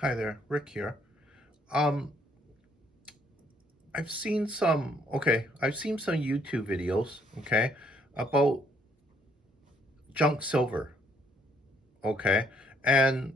Hi there, Rick here. Um, I've seen some YouTube videos, okay, about junk silver, okay, and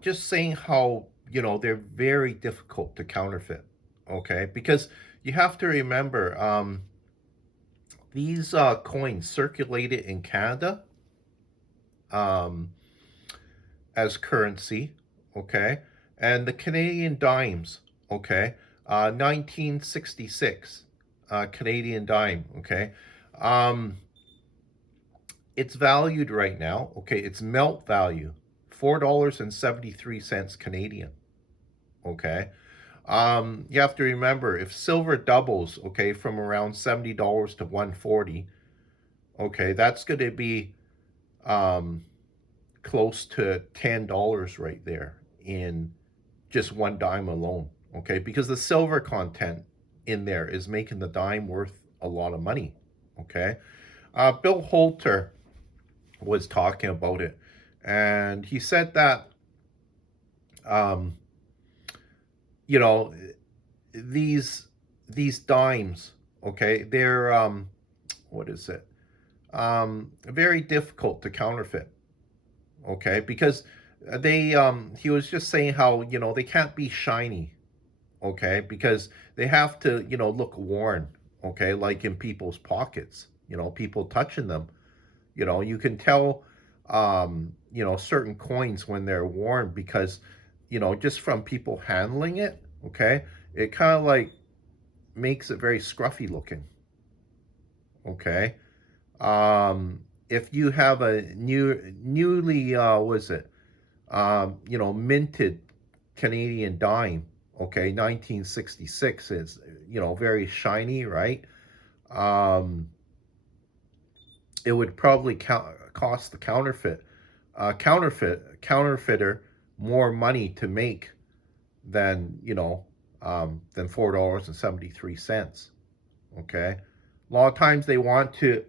just saying how, they're very difficult to counterfeit, okay, because you have to remember, these coins circulated in Canada, um, as currency, okay, and the Canadian dimes, okay, 1966, Canadian dime, okay. Um, it's valued right now, okay, it's melt value, $4.73 Canadian, okay. You have to remember if silver doubles, okay, from around $70 to 140, okay, that's going to be um, close to $10 right there in just one dime alone, okay? Because the silver content in there is making the dime worth a lot of money, okay? Bill Holter was talking about it, and he said that, um, you know, these these dimes, okay, they're what is it? Very difficult to counterfeit, okay, because they he was just saying how they can't be shiny, okay, because they have to, look worn, okay, like in people's pockets, people touching them, you can tell, certain coins when they're worn because, just from people handling it, okay, it kind of like makes it very scruffy looking, okay. If you have a newly, was it, minted Canadian dime. Okay, 1966 is very shiny, right? Um, it would probably cost the counterfeiter more money to make than than $4.73. Okay, a lot of times they want to.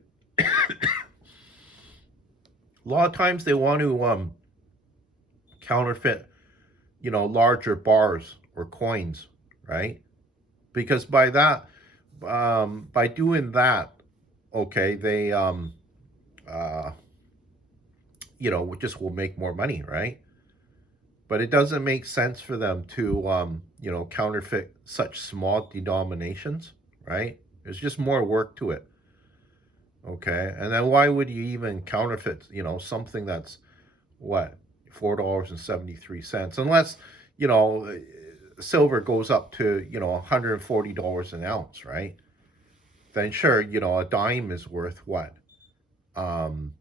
A lot of times they want to counterfeit larger bars or coins, right? Because by doing that, okay, they uh, just will make more money, right? But it doesn't make sense for them to counterfeit such small denominations, right? There's just more work to it, okay? And then why would you even counterfeit something that's what, $4.73, unless you know silver goes up to $140 an ounce, right? Then sure, a dime is worth what? Um,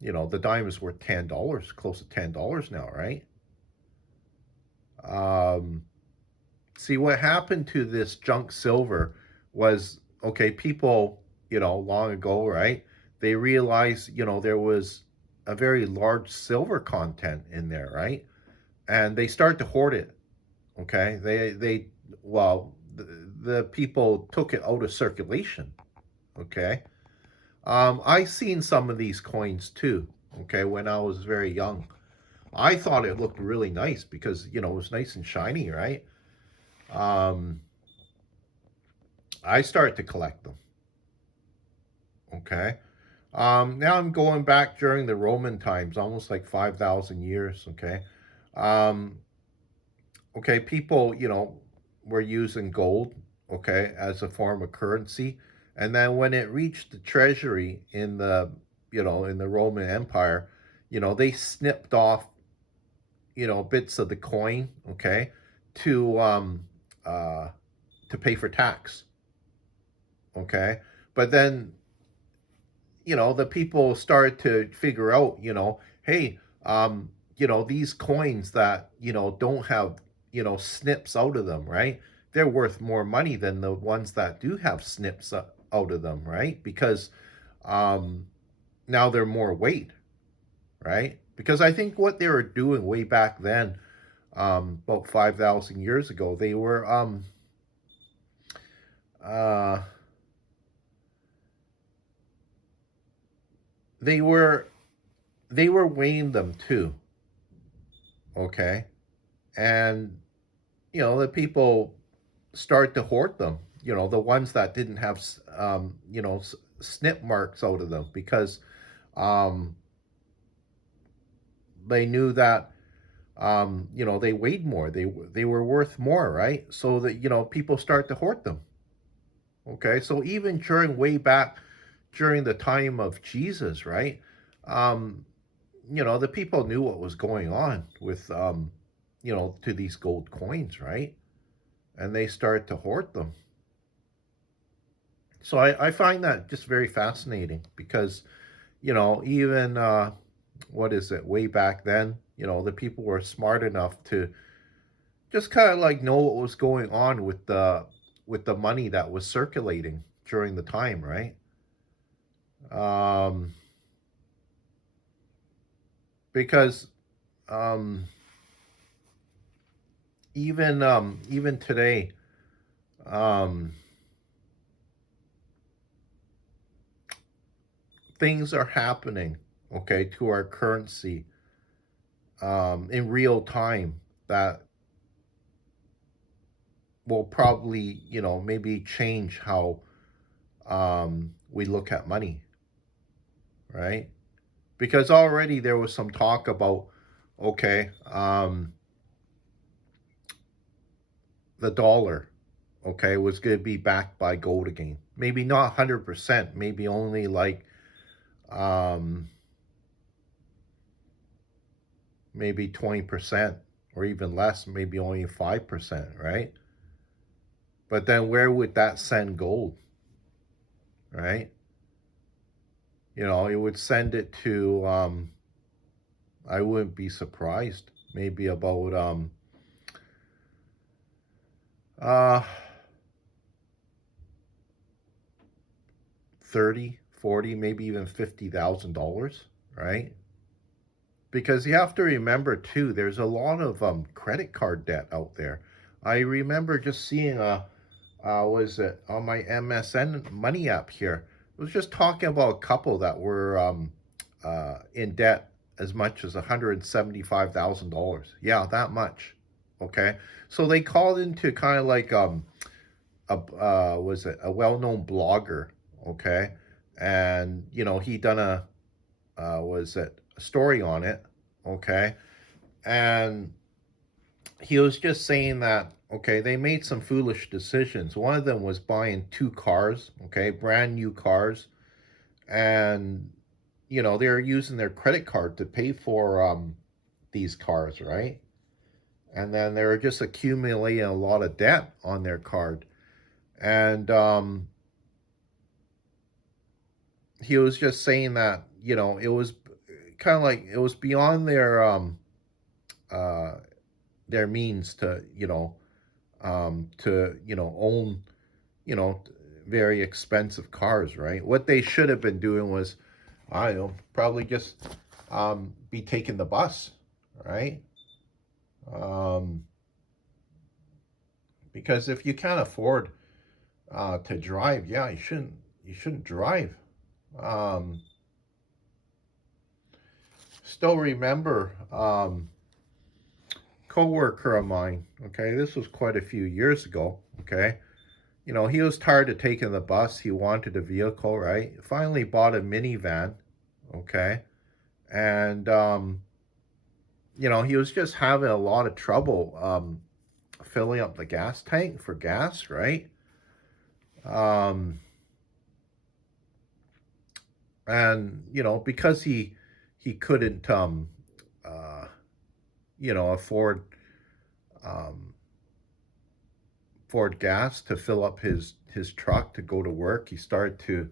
the dime is worth $10, close to $10 now, right? Um, See what happened to this junk silver was, okay, people, long ago, right? They realized, there was a very large silver content in there, right? And they start to hoard it. Okay, well, the people took it out of circulation. Okay, I seen some of these coins too. Okay, when I was very young, I thought it looked really nice because it was nice and shiny, right? Um, I started to collect them. Okay, now I'm going back during the Roman times, almost like 5,000 years. Okay, um, okay, people, were using gold, okay, as a form of currency. And then when it reached the treasury in the Roman Empire, they snipped off, bits of the coin, okay, to uh to pay for tax, okay? But then, the people started to figure out, hey, these coins that, don't have, snips out of them, right? They're worth more money than the ones that do have snips out of them, right? Because um, now they're more weight, right? Because I think what they were doing way back then, about 5,000 years ago, uh, they were they were weighing them too, okay? And, the people start to hoard them, the ones that didn't have, snip marks out of them, because um, they knew that, they weighed more. They were worth more, right? So that, people start to hoard them. Okay. So even way back during the time of Jesus, right? Um, the people knew what was going on with, to these gold coins, right? And they start to hoard them. So I find that just very fascinating because, even, what is it, way back then, the people were smart enough to just kind of like know what was going on with the money that was circulating during the time, right? Um, because um, even today, um, things are happening, okay, to our currency, in real time, that will probably, maybe change how, we look at money, right? Because already there was some talk about, okay, the dollar, okay, was going to be backed by gold again. Maybe not 100%, maybe only like, um, maybe 20%, or even less, maybe only 5%, right? But then where would that send gold, right? It would send it to, I wouldn't be surprised, maybe about, uh, 30, 40, maybe even $50,000, right? Because you have to remember too, there's a lot of credit card debt out there. I remember just seeing was it on my MSN Money app here? It was just talking about a couple that were in debt as much as $175,000. Yeah, that much. Okay, so they called into kind of like, a was it a well-known blogger? Okay, and he done a, was it a story on it? Okay, and he was just saying that, okay, they made some foolish decisions. One of them was buying two cars, okay, brand new cars, and they were using their credit card to pay for these cars, right? And then they were just accumulating a lot of debt on their card. And he was just saying that, it was kind of like it was beyond uh their means to, own, you know, very expensive cars, right? What they should have been doing was, I don't know, probably just, be taking the bus, right? Um, because if you can't afford to drive, yeah, you shouldn't drive. Um, Still remember, coworker of mine. Okay, this was quite a few years ago. Okay, he was tired of taking the bus. He wanted a vehicle, right? Finally bought a minivan. Okay, and he was just having a lot of trouble, filling up the gas tank for gas, right? Um, and because he couldn't, uh, afford, um, gas to fill up his truck to go to work, he start to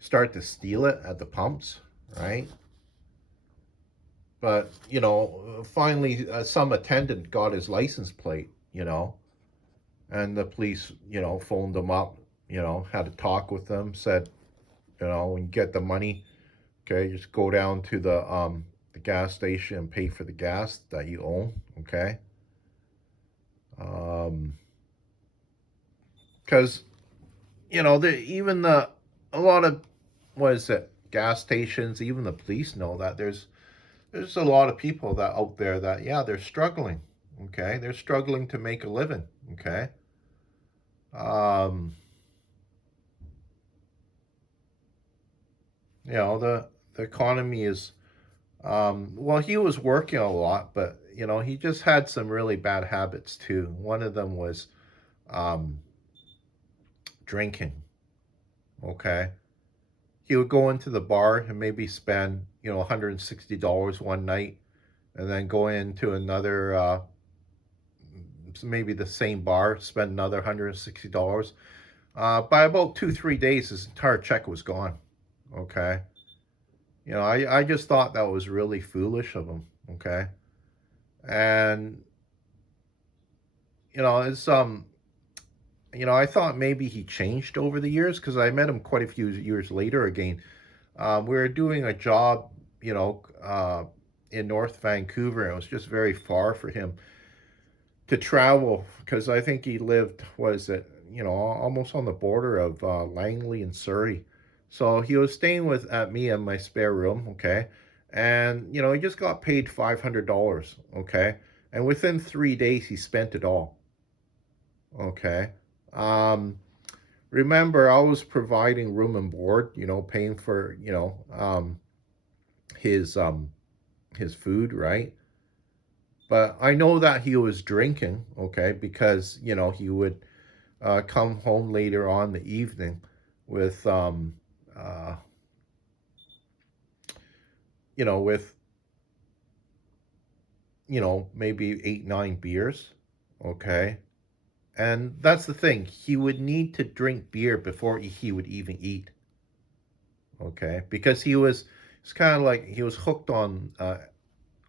steal it at the pumps, right? But finally, some attendant got his license plate, and the police, phoned him up, had a talk with them, said, when you get the money, okay, just go down to the gas station and pay for the gas that you own, okay? Because even the a lot of, what is it, gas stations, even the police know that there's a lot of people that out there that, yeah, they're struggling, Okay, they're struggling to make a living. Okay, um, the economy is well, he was working a lot, but he just had some really bad habits too. One of them was um, drinking. Okay, he would go into the bar and maybe spend $160 one night, and then go into another maybe the same bar, spend another $160. By about 2 3 days, his entire check was gone. Okay, I just thought that was really foolish of him. Okay, and it's I thought maybe he changed over the years because I met him quite a few years later again. We were doing a job, in North Vancouver, and it was just very far for him to travel because I think he lived, was it, almost on the border of Langley and Surrey. So he was staying with at me in my spare room, okay, and he just got paid $500, okay, and within 3 days he spent it all, okay. Um, Remember, I was providing room and board, paying for his his food, right? But I know that he was drinking, okay, because he would come home later on the evening with uh, with maybe 8 9 beers, okay. And that's the thing, he would need to drink beer before he would even eat, okay, because it's kind of like he was hooked on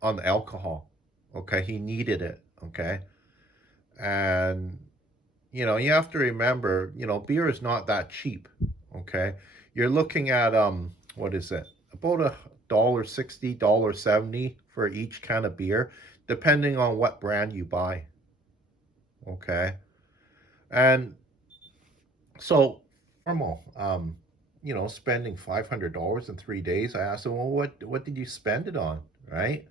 alcohol, okay. He needed it, okay. And you have to remember, beer is not that cheap. Okay, you're looking at what is it? About $1.60, $1.70 for each can of beer, depending on what brand you buy. Okay, and so normal. Spending $500 in 3 days. I asked him, well, what did you spend it on? Right?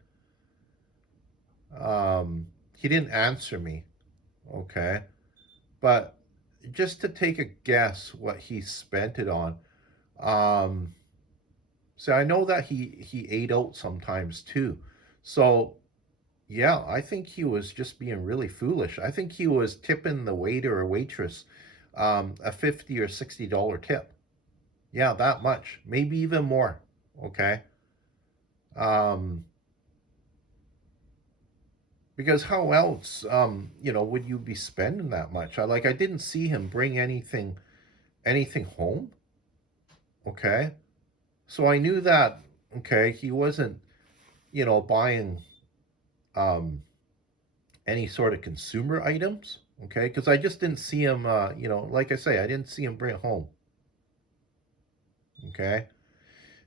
He didn't answer me. Okay, but just to take a guess what he spent it on. Um, so I know that he ate out sometimes too. So yeah, I think he was just being really foolish. I think he was tipping the waiter or waitress a $50 or $60 tip. Yeah, that much, maybe even more. Okay, um, because how else would you be spending that much? I didn't see him bring anything home. Okay, so I knew that, okay, he wasn't, buying um, any sort of consumer items, okay, because I just didn't see him, like I say, I didn't see him bring it home, okay,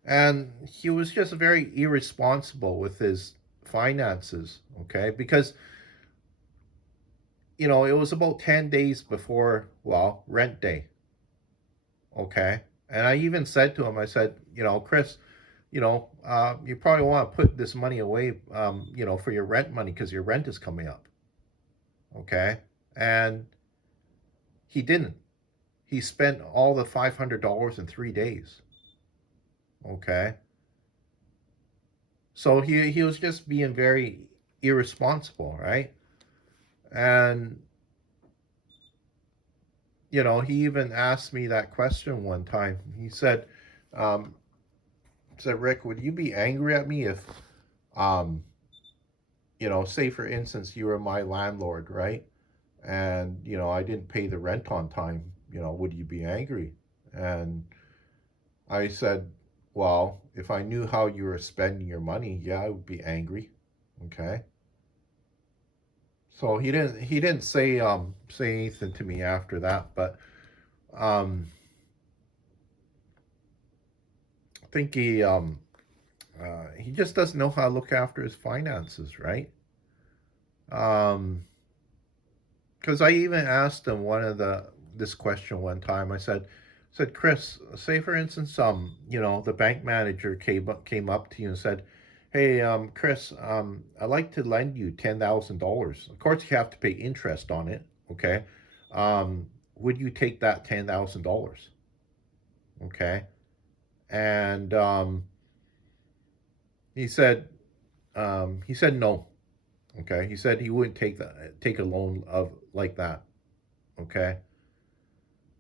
and he was just very irresponsible with his finances, okay, because, it was about 10 days before, well, rent day, okay, and I even said to him, I said, Chris, you probably want to put this money away, for your rent money because your rent is coming up. Okay. And he didn't. He spent all the $500 in 3 days. Okay. So he was just being very irresponsible, right? And, he even asked me that question one time. Um, Rick, would you be angry at me if, um, say for instance, you were my landlord, right? And I didn't pay the rent on time, would you be angry? And I said, well, if I knew how you were spending your money, yeah, I would be angry. Okay. So he didn't say anything to me after that, but um I think he just doesn't know how to look after his finances, right? um because I even asked him this question one time. I said, Chris, say for instance, the bank manager came up to you and said, Hey, Chris, I'd like to lend you $10,000. Of course, you have to pay interest on it. Okay. Um, would you take that $10,000? Okay. And he said, no. Okay. He said he wouldn't take a loan of like that. Okay.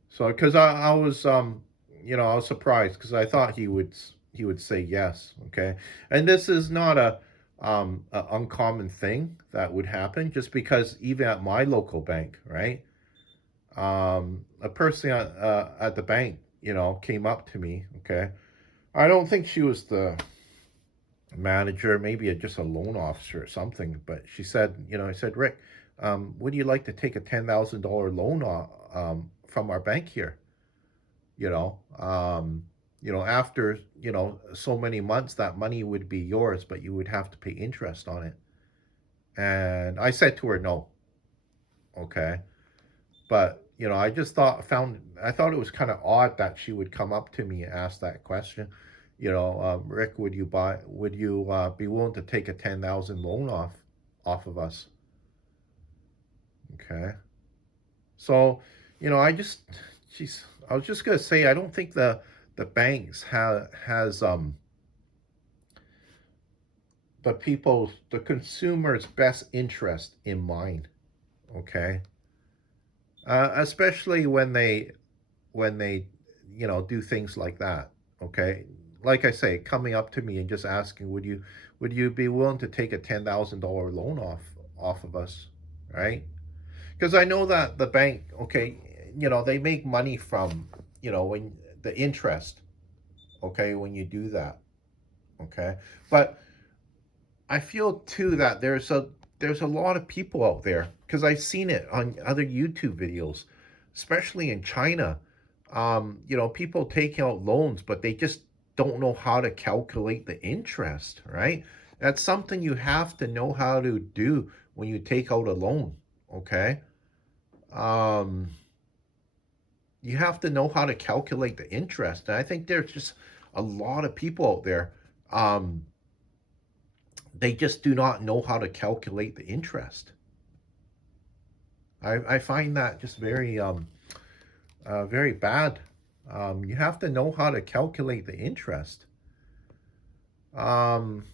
So, because I was, I was surprised because I thought he would say yes. Okay. And this is not a uncommon thing that would happen, just because even at my local bank, right? A person at the bank, came up to me. Okay. I don't think she was the manager, maybe just a loan officer or something. But she said, I said, Rick, would you like to take a $10,000 loan from our bank here? You know, um, after so many months, that money would be yours, but you would have to pay interest on it. And I said to her, no, okay. But I thought it was kind of odd that she would come up to me and ask that question. Rick, would you be willing to take a 10,000 loan off of us? Okay. So, I just, she's, I was just gonna say, I don't think the banks has the consumer's best interest in mind. Okay. Especially when they do things like that. Okay. Like I say, coming up to me and just asking, would you be willing to take a $10,000 loan off of us, right? Because I know that the bank, okay, they make money from, when the interest, okay, when you do that, okay. But I feel too that there's a lot of people out there, because I've seen it on other YouTube videos, especially in China. People taking out loans, but they just don't know how to calculate the interest, right? That's something you have to know how to do when you take out a loan, okay? Um, you have to know how to calculate the interest. And I think there's just a lot of people out there. Um, they just do not know how to calculate the interest. I find that just very bad. You have to know how to calculate the interest. Um,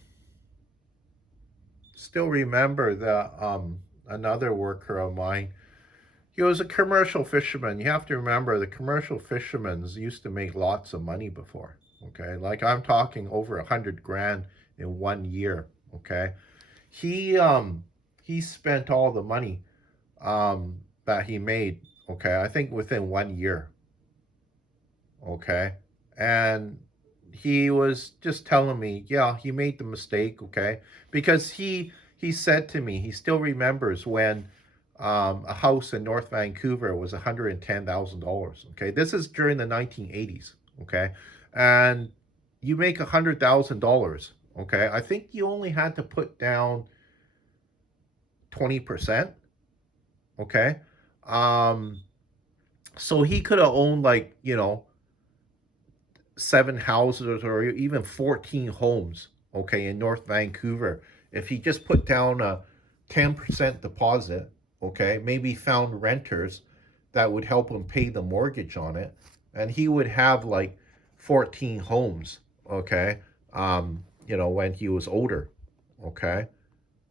Still remember that another worker of mine, he was a commercial fisherman. You have to remember the commercial fishermen used to make lots of money before. Okay, like I'm talking over 100 grand in 1 year. Okay, he spent all the money that he made. Okay, I think within 1 year. Okay, and he was just telling me, yeah, he made the mistake. Okay, because he said to me, he still remembers when a house in North Vancouver was $110,000. Okay, this is during the 1980s. Okay, and you make $100,000. Okay, I think you only had to put down 20%. Okay, um, so he could have owned, like, 7 houses or even 14 homes. Okay, in North Vancouver, if he just put down a 10% deposit, okay, maybe found renters that would help him pay the mortgage on it, and he would have like 14 homes. Okay, when he was older. Okay,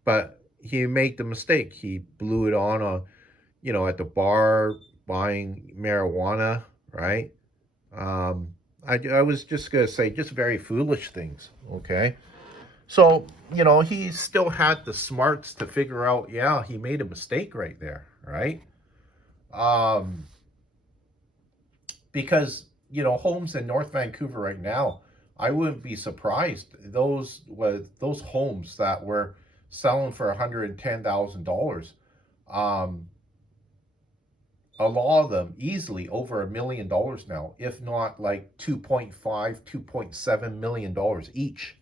but he made the mistake. He blew it on at the bar, buying marijuana, right? Um, I was just gonna say, just very foolish things. Okay, so he still had the smarts to figure out, yeah, he made a mistake right there, right? Um, because homes in North Vancouver right now, I wouldn't be surprised, those homes that were selling for $110,000. Um, a lot of them easily over $1 million now, if not like 2.5, $2.7 million each.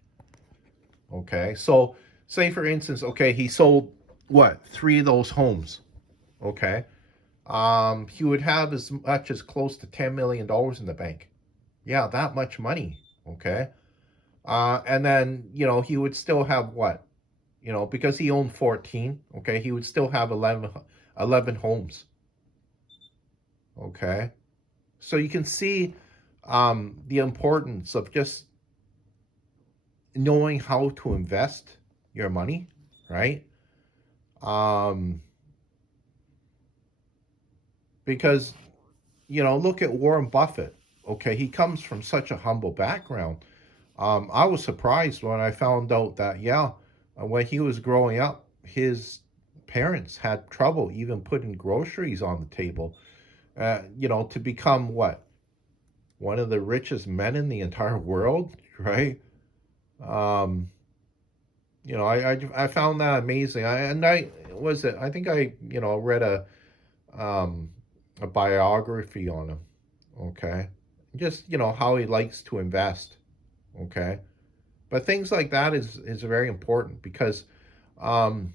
Okay, so say for instance, okay, he sold what, three of those homes. Okay, he would have as much as close to $10 million in the bank. Yeah, that much money. Okay, And then, he would still have what? Because he owned 14, okay, he would still have 11 homes, okay? So you can see the importance of just knowing how to invest your money, right? Um, because, look at Warren Buffett, okay? He comes from such a humble background. I was surprised when I found out that, yeah, when he was growing up, his parents had trouble even putting groceries on the table. To become what? One of the richest men in the entire world, right? Um, I found that amazing. I was it. I think I read um, a biography on him. Okay, just how he likes to invest. Okay, but things like that is very important because um,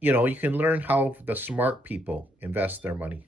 you can learn how the smart people invest their money.